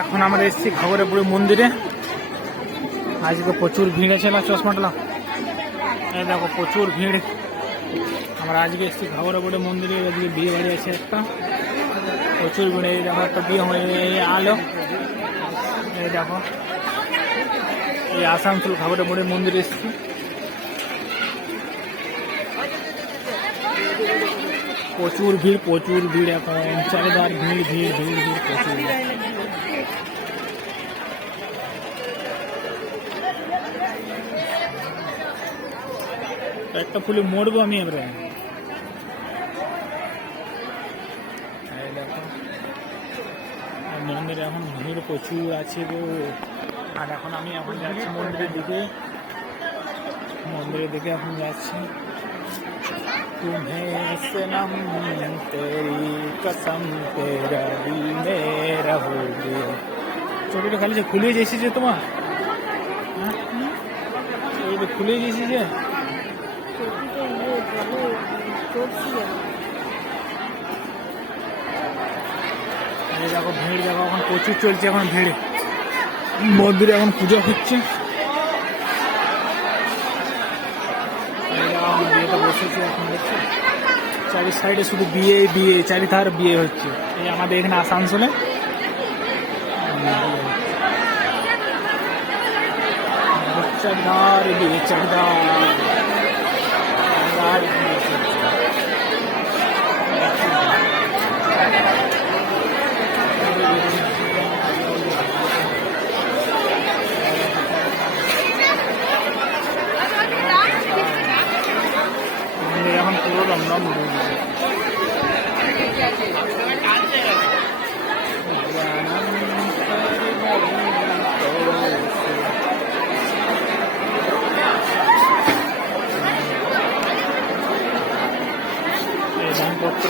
এখন আমরা এসেছি ঘাগরের মন্দিরে। আজকে প্রচুর ভিড় আছে না চশমাটা। এই দেখো প্রচুর ভিড়। আমরা আজকে এসেছি ঘাগরের মন্দিরে। আজকে বিয়ে বাড়ি আছে একটা, প্রচুর ভিড়। এই দেখো একটা বিয়ে হয়ে আলো। এই দেখো এই আসানসোল ঘাগরের মন্দিরে এসেছি। প্রচুর ভিড় এখন চারিদার ভিড় প্রচুর। একটা ফুলে মরবো আমি এবারে। মন্দিরে এখন ভিড় প্রচুর আছে গো। আর এখন আমি যাচ্ছি মন্দিরের দিকে এখন যাচ্ছি। तुम्हें सनम तेरी कसम तेरा दिल मेरा हो गया। চোখটা খালি যে খুলে গেছি যে তোমার, এই যে খুলে গেছি যে দেখো ভিড় দেখো এখন প্রচুর চলছে। এখন ভিড় মন্দিরে এখন পূজা হচ্ছে। বসেছে এখন দেখছি চারি সাইডে শুধু বিয়ে চারিধার বিয়ে হচ্ছে। এই আমাদের এখানে আসানসোলে চারিধার বিয়ে এখন পুরো রমরম। দানপত্র